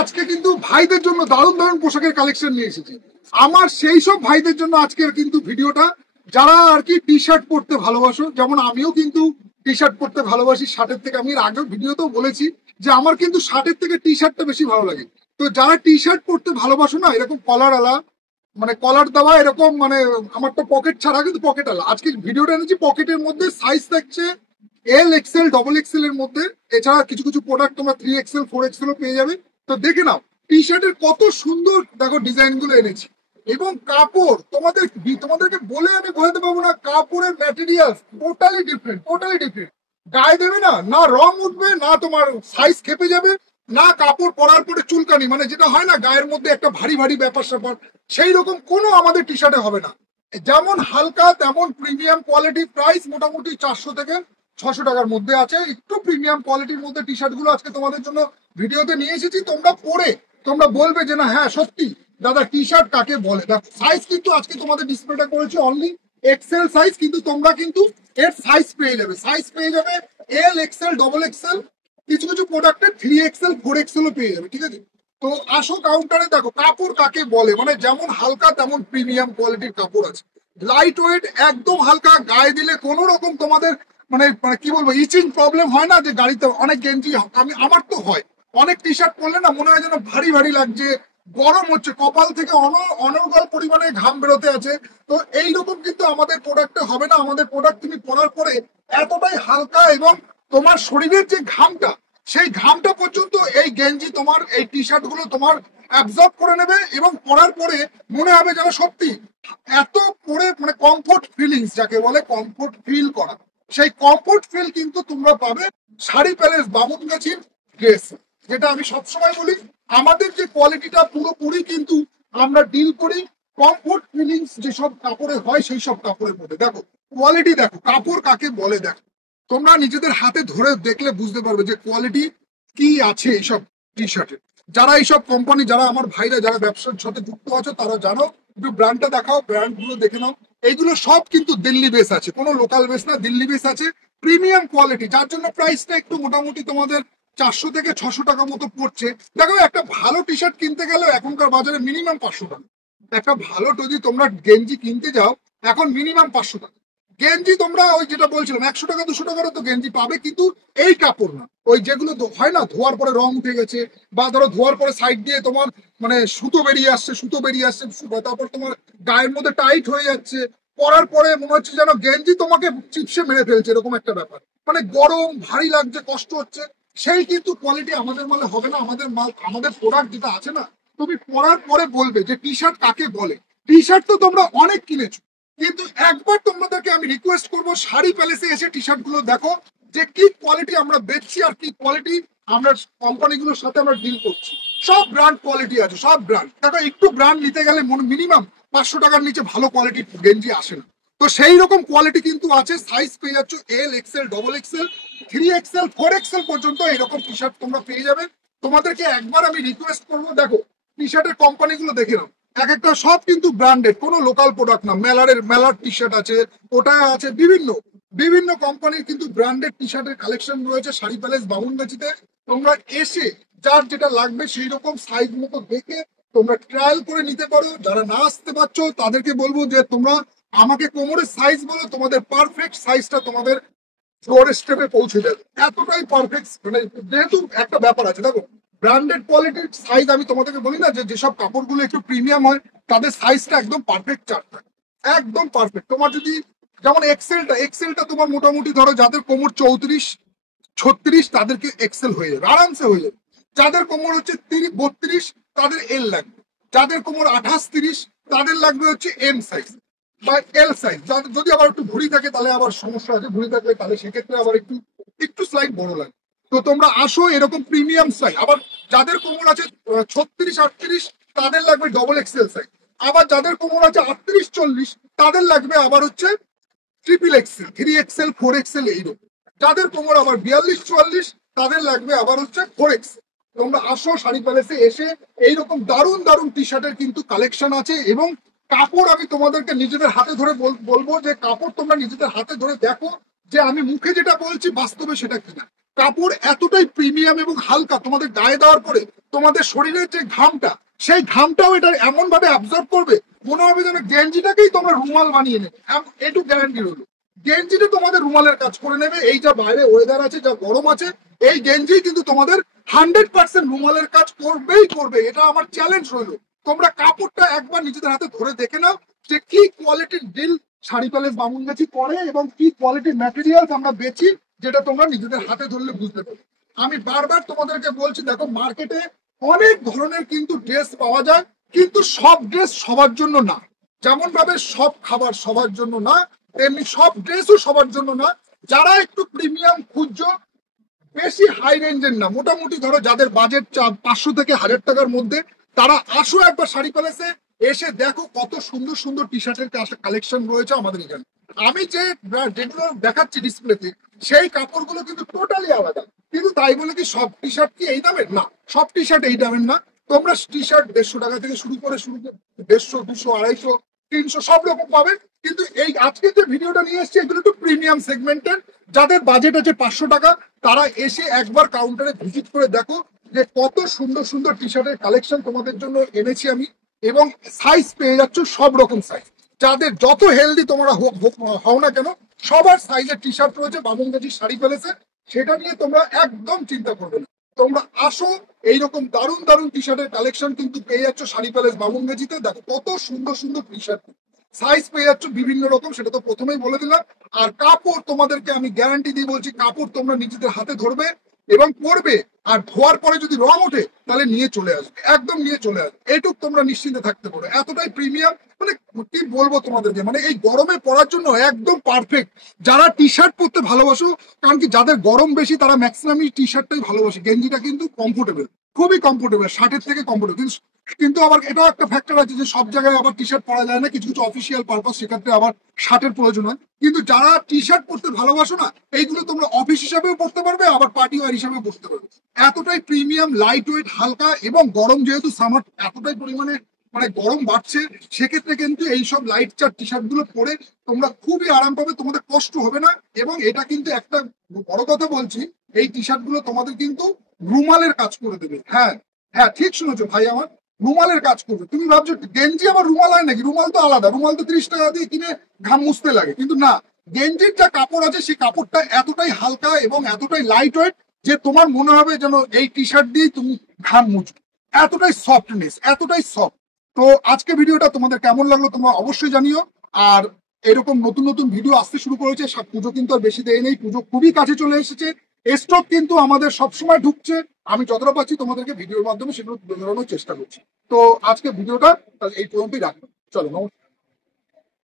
আজকে কিন্তু ভাইদের জন্য দারুণ দারুণ পোশাকের কালেকশন নিয়ে এসেছি। আমার সেই সব ভাইদের জন্য আজকের কিন্তু ভিডিওটা, যারা আর কি টি শার্ট পরতে ভালোবাসো, যেমন আমিও কিন্তু টি শার্ট পরতে ভালোবাসি শার্টের থেকে। আমি এর আগের ভিডিওতেও বলেছি যে আমার কিন্তু শার্টের থেকে টি শার্টটা বেশি ভালো লাগে। তো যারা টি শার্ট পরতে ভালোবাসো না, এরকম কলার আলা, মানে কলার দেওয়া এরকম, মানে আমার তো পকেট ছাড়া কিন্তু পকেট আলা। আজকে ভিডিওটা এনেছি পকেটের মধ্যে, সাইজ থাকছে এল এক্সেল ডবল এক্সেল এর মধ্যে। এছাড়া কিছু কিছু প্রোডাক্ট তোমরা 3XL 4XL ও পেয়ে যাবে। তো দেখে নাও টি শার্টের কত সুন্দর দেখো ডিজাইন গুলো এনেছি। এবং কাপড় তোমাদেরকে বলে আমি বোঝাতে পারবো না, কাপড়ের material totally different, totally different. গায়ে দেবে না, না রং উঠবে, না তোমার সাইজ খেপে যাবে, না কাপড় পরার পরে চুলকানি, মানে যেটা হয় না গায়ের মধ্যে একটা ভারী ভারী ব্যাপার স্যাপার, সেই রকম কোনো আমাদের টি শার্টে হবে না। যেমন হালকা তেমন প্রিমিয়াম কোয়ালিটি। প্রাইস মোটামুটি 400 থেকে 600 টাকার মধ্যে আছে। একটু প্রিমিয়াম কোয়ালিটির মধ্যে টি শার্ট গুলো আজকে তোমাদের জন্য ভিডিওতে নিয়ে এসেছি। তোমরা পরে তোমরা বলবে যে না হ্যাঁ সত্যি দাদা টি শার্ট কাকে বলে। দেখো সাইজ কিন্তু আজকে তোমাদের ডিসপ্লেটা করেছি অনলি এক্সেল সাইজ, কিন্তু তোমরা কিন্তু এর সাইজ পেয়ে যাবে, এল এক্সেল ডবল এক্সেল, কিছু কিছু প্রোডাক্টে 3XL 4XL ও পেয়ে যাবে। ঠিক আছে, তো আসো কাউন্টারে। দেখো কাপড় কাকে বলে, মানে যেমন হালকা তেমন প্রিমিয়াম কোয়ালিটির কাপড় আছে। লাইট ওয়েট, একদম হালকা, গায়ে দিলে কোনো রকম তোমাদের মানে মানে কি বলবো ইচিং প্রবলেম হয় না। যে গাড়িতে অনেক গেঞ্জি, আমার তো হয়, অনেক টি শার্ট পরলে না মনে হয় যেন ভারী ভারী লাগছে, গরম হচ্ছে, কপাল থেকে অনর্গল পরিমাণে ঘাম বেরোতে আছে। তো এইরকম কিন্তু আমাদের প্রোডাক্টে হবে না। আমাদের প্রোডাক্ট তুমি পরার পরে এতটাই হালকা, এবং তোমার শরীরের যে ঘামটা, সেই ঘামটা পর্যন্ত এই গেঞ্জি তোমার, এই টি শার্ট গুলো তোমার অ্যাবজর্ব করে নেবে, এবং পরার পরে মনে হবে যেন সত্যি এত পরে মানে কমফোর্ট ফিলিংস, যাকে বলে কমফোর্ট ফিল করা, সেই কমফোর্ট ফিল কিন্তু তোমরা পাবে শাড়ি প্যালেস বামুনগাছির ড্রেস। যেটা আমি সবসময় বলি, আমাদের যে কোয়ালিটিটা পুরোপুরি কিন্তু আমরা ডিল করি কমফোর্ট ফিলিংস যেসব কাপড়ে হয় সেই সব কাপড়ের মধ্যে। দেখো কোয়ালিটি, দেখো কাপড় কাকে বলে, দেখো তোমরা নিজেদের হাতে ধরে দেখলে বুঝতে পারবে যে কোয়ালিটি কি আছে এইসব টি শার্টের। যারা এইসব কোম্পানি, যারা আমার ভাইরা যারা ব্যবসার সাথে যুক্ত আছে তারা জানো। একটু ব্র্যান্ডটা দেখাও, ব্র্যান্ড গুলো দেখে নাও। এইগুলো সব কিন্তু দিল্লি বেস আছে, কোনো লোকাল বেস না, দিল্লি বেস আছে, প্রিমিয়াম কোয়ালিটি, যার জন্য প্রাইসটা একটু মোটামুটি তোমাদের 400 থেকে 600 টাকা মতো পড়ছে। দেখো একটা ভালো টি শার্ট কিনতে গেলেও এখনকার বাজারে মিনিমাম 500 টাকা। একটা ভালো যদি তোমরা গেঞ্জি কিনতে যাও এখন মিনিমাম 500 টাকা। গেঞ্জি তোমরা ওই যেটা বলছিলাম 100 টাকা 200 টাকারও তো গেঞ্জি পাবে, কিন্তু এই কাপড় না। ওই যেগুলো হয় না ধোয়ার পরে রং উঠে গেছে, বা ধরো ধোয়ার পরে সাইড দিয়ে তোমার মানে সুতো বেরিয়ে আসছে, তারপর তোমার গায়ের মধ্যে টাইট হয়ে যাচ্ছে, পরার পরে মনে হচ্ছে যেন গেঞ্জি তোমাকে চিপসে মেরে ফেলছে, এরকম একটা ব্যাপার, মানে গরম ভারী লাগছে, কষ্ট হচ্ছে। সেই কিন্তু কোয়ালিটি আমাদের মালে হবে না। আমাদের প্রোডাক্ট যেটা আছে না, তুমি পরার পরে বলবে যে টি শার্ট কাকে বলে। টি শার্ট তো তোমরা অনেক কিনেছো, কিন্তু একবার তোমাদেরকে আমি রিকোয়েস্ট করবো শাড়ি প্যালেসে এসে টি শার্ট গুলো দেখো যে কি কোয়ালিটি আমরা বেচছি, আর কি কোয়ালিটি আমরা কোম্পানিগুলোর সাথে আমরা ডিল করছি। সব ব্র্যান্ড কোয়ালিটি আছে, সব ব্র্যান্ড। দেখো একটু ব্র্যান্ড নিতে গেলে মিনিমাম 500 টাকার নিচে ভালো কোয়ালিটির গেঞ্জি আসে না। তো সেই রকম কোয়ালিটি কিন্তু আছে। সাইজ পেয়ে যাচ্ছ L XL double XL 3XL 4XL পর্যন্ত এইরকম টি শার্ট তোমরা পেয়ে যাবে। তোমাদেরকে একবার আমি রিকোয়েস্ট করবো, দেখো টি শার্টের কোম্পানিগুলো দেখে নাও, এক একটা সব কিন্তু ব্র্যান্ডেড, কোনো লোকাল প্রোডাক্ট না। মেলার টি শার্ট আছে, ওটা আছে, বিভিন্ন বিভিন্ন কোম্পানির কিন্তু ব্র্যান্ডেড টি শার্টের কালেকশন রয়েছে শাড়ি প্যালেস বামুনগাছিতে। তোমরা এসে যার যেটা লাগবে সেই রকম সাইজ মতো দেখে তোমরা ট্রায়াল করে নিতে পারো। যারা না আসতে পারছো তাদেরকে বলবো যে তোমরা আমাকে কোমরের সাইজ বলো, তোমাদের পারফেক্ট সাইজটা তোমাদের ডোর স্টেপে পৌঁছে যাবে। এতটাই পারফেক্ট, মানে যেহেতু একটা ব্যাপার আছে, দেখো ব্র্যান্ডেড কোয়ালিটির সাইজ আমি তোমাদেরকে বলি না, যে যেসব কাপড়গুলো একটু প্রিমিয়াম হয় তাদের সাইজটা একদম পারফেক্ট চার্ট থাকে, একদম পারফেক্ট। তোমার যদি যেমন এক্সেলটা তোমার মোটামুটি ধরো যাদের কোমর 34-36 তাদেরকে এক্সেল হয়ে যাবে, আরামসে হয়ে যাবে। যাদের কোমর হচ্ছে 32 তাদের এল লাগবে, যাদের কোমর 28-30 তাদের লাগবে হচ্ছে এম সাইজ বা এল সাইজ। যদি আবার একটু ভুঁড়ি থাকে তাহলে আবার সমস্যা আছে, ভুঁড়ি থাকলে তাহলে সেক্ষেত্রে আবার একটু স্লাইড বড় লাগে। তো তোমরা আসো এরকম প্রিমিয়াম সাইজ। আবার যাদের কোমর আছে 36-38 তাদের লাগবে ডবল এক্সেল সাইজ। আবার যাদের কোমর আছে 38-40 তাদের লাগবে আবার হচ্ছে XXL 3XL 4XL এইরকম। যাদের কোমর আবার 42-44 তাদের লাগবে আবার হচ্ছে 4XL। তোমরা আসো শাড়ি প্যালেসে এসে এইরকম দারুণ দারুণ টি শার্টের কিন্তু কালেকশন আছে। এবং কাপড় আমি তোমাদেরকে নিজেদের হাতে ধরে বলবো যে কাপড় তোমরা নিজেদের হাতে ধরে দেখো যে আমি মুখে যেটা বলছি বাস্তবে সেটা কিনা। কাপড় এতটাই প্রিমিয়াম এবং হালকা, তোমাদের গায়ে দেওয়ার পরে তোমাদের শরীরের যে ঘামটা, সেই ঘামটাও এটা এমন ভাবে অ্যাবজর্ব করবে, মনে হবে যেন গেঞ্জিটাকেই তোমরা রুমাল বানিয়ে নেবে। একটু গ্যারান্টি রইল, গেঞ্জিটা তোমাদের রুমালের কাজ করে নেবে। এই যা বাইরে ওয়েদার আছে, যা গরম আছে, এই গেঞ্জি কিন্তু তোমাদের 100% রুমালের কাজ করবেই করবে। এটা আমার চ্যালেঞ্জ রইল। তোমরা কাপড়টা একবার নিজেদের হাতে ধরে দেখে নাও যে কি কোয়ালিটির ডিল শাড়ি প্যালেস বামুনগাছি করে এবং কি কোয়ালিটির ম্যাটেরিয়াল আমরা বেচি, যেটা তোমরা নিজেদের হাতে ধরলে বুঝতে পারবে। আমি বারবার তোমাদেরকে বলছি, দেখো মার্কেটে অনেক ধরনের কিন্তু ড্রেস পাওয়া যায়, কিন্তু সব ড্রেস সবার জন্য না। যেমন ভাবে সব খাবার সবার জন্য না, তেমনি সব ড্রেসও সবার জন্য না। যারা একটু প্রিমিয়াম খুঁজছো, বেশি হাই রেঞ্জের না, মোটামুটি ধরো যাদের বাজেট 500 থেকে 1000 টাকার মধ্যে, তারা আসো একবার শাড়ি প্যালেসে, এসে দেখো কত সুন্দর সুন্দর টি শার্টের কালেকশন রয়েছে আমাদের এখানে। আমি যেগুলো দেখাচ্ছি ডিসপ্লেতে, সেই কাপড়গুলো কিন্তু টোটালি আলাদা। কিন্তু তাই বলে কি সব টি শার্ট কি এই দামের? না, সব টি শার্ট এই দামের না। তোমরা টি শার্ট 150 টাকা থেকে শুরু করে 150, 200, 250, 300 সব রকম পাবে। কিন্তু এই আজকে যে ভিডিওটা নিয়ে এসেছি, এগুলো একটু প্রিমিয়াম সেগমেন্টের। যাদের বাজেট আছে 500 টাকা, তারা এসে একবার কাউন্টারে ভিজিট করে দেখো যে কত সুন্দর সুন্দর টি শার্টের কালেকশন তোমাদের জন্য এনেছি আমি। এবং সাইজ পেয়ে যাচ্ছ সব রকম সাইজ, যাদের যত হেলদি তোমরা হও না কেন, সবার সাইজের টি শার্ট রয়েছে বামুনগাছি শাড়ি প্যালেসে। সেটা নিয়ে তোমরা একদম চিন্তা করবে না। তোমরা আসো, এইরকম দারুণ দারুণ টি শার্টের কালেকশন কিন্তু পেয়ে যাচ্ছ শাড়ি প্যালেস বামুনগাছিতে। দেখো কত সুন্দর সুন্দর টি শার্ট, সাইজ পেয়ে যাচ্ছ বিভিন্ন রকম, সেটা তো প্রথমেই বলে দিলাম। আর কাপড় তোমাদেরকে আমি গ্যারান্টি দিয়ে বলছি, কাপড় তোমরা নিজেদের হাতে ধরবে এবং পরবে, আর ধোয়ার পরে যদি রং ওঠে তাহলে নিয়ে চলে আসবে, একদম নিয়ে চলে আসবে। এইটুক তোমরা নিশ্চিন্তে থাকতে পারো, এতটাই প্রিমিয়াম। মানে কি বলবো তোমাদেরকে, মানে এই গরমে পরার জন্য একদম পারফেক্ট। যারা টি শার্ট পরতে ভালোবাসো, কারণ কি যাদের গরম বেশি তারা ম্যাক্সিমামই টি শার্টটাই ভালোবাসে। গেঞ্জিটা কিন্তু কমফোর্টেবল, খুবই কমফোর্টেবল, শার্টের থেকে কমফোর্টেবল। কিন্তু আবার এটাও একটা ফ্যাক্টর আছে যে সব জায়গায় আবার টি শার্ট পরা যায় না, কিছু কিছু অফিসিয়াল পারপাস, সেক্ষেত্রে আবার শার্টের প্রয়োজন হয়। কিন্তু যারা টি শার্ট পরতে ভালোবাসো না, এইগুলো তোমরা অফিস হিসাবেও পরতে পারবে, আবার পার্টি ওয়ার হিসাবেও পরতে পারবে। এতটাই প্রিমিয়াম, লাইট ওয়েট, হালকা, এবং গরম যেহেতু সামার এতটাই পরিমাণে মানে গরম বাড়ছে, সেক্ষেত্রে কিন্তু এইসব লাইট চার টি শার্ট গুলো পরে তোমরা খুবই আরাম পাবে, তোমাদের কষ্ট হবে না। এবং এটা কিন্তু একটা বড় কথা বলছি, এই টি শার্ট গুলো তোমাদের কিন্তু রুমালের কাজ করে দেবে। হ্যাঁ হ্যাঁ, ঠিক শুনেছো ভাই আমার, রুমালের কাজ করবে। তুমি ভাবছো গেঞ্জি আবার রুমাল হয় নাকি? রুমাল তো আলাদা, রুমাল তো 30 টাকা দিয়ে কিনে ঘাম মুছতে লাগে। কিন্তু না, গেঞ্জির যা কাপড় আছে, সেই কাপড়টা এতটাই হালকা এবং এতটাই লাইট ওয়েট যে তোমার মনে হবে যেন এই টি শার্ট দিয়েই তুমি ঘাম মুছবে। এতটাই সফটনেস, এতটাই সফট। তো আজকে ভিডিওটা তোমাদের কেমন লাগলো তোমরা অবশ্যই জানিও। আর এরকম নতুন নতুন ভিডিও আসতে শুরু করেছে। পুজো কিন্তু আর বেশি দেরি নেই, পুজো খুবই কাছে চলে এসেছে। স্টক কিন্তু আমাদের সবসময় ঢুকছে। আমি যতটা পাচ্ছি তোমাদেরকে ভিডিওর মাধ্যমে সেগুলো তুলে ধরানোর চেষ্টা করছি। তো আজকে ভিডিওটা এই পর্যন্তই রাখবো। চলো, নমস্কার।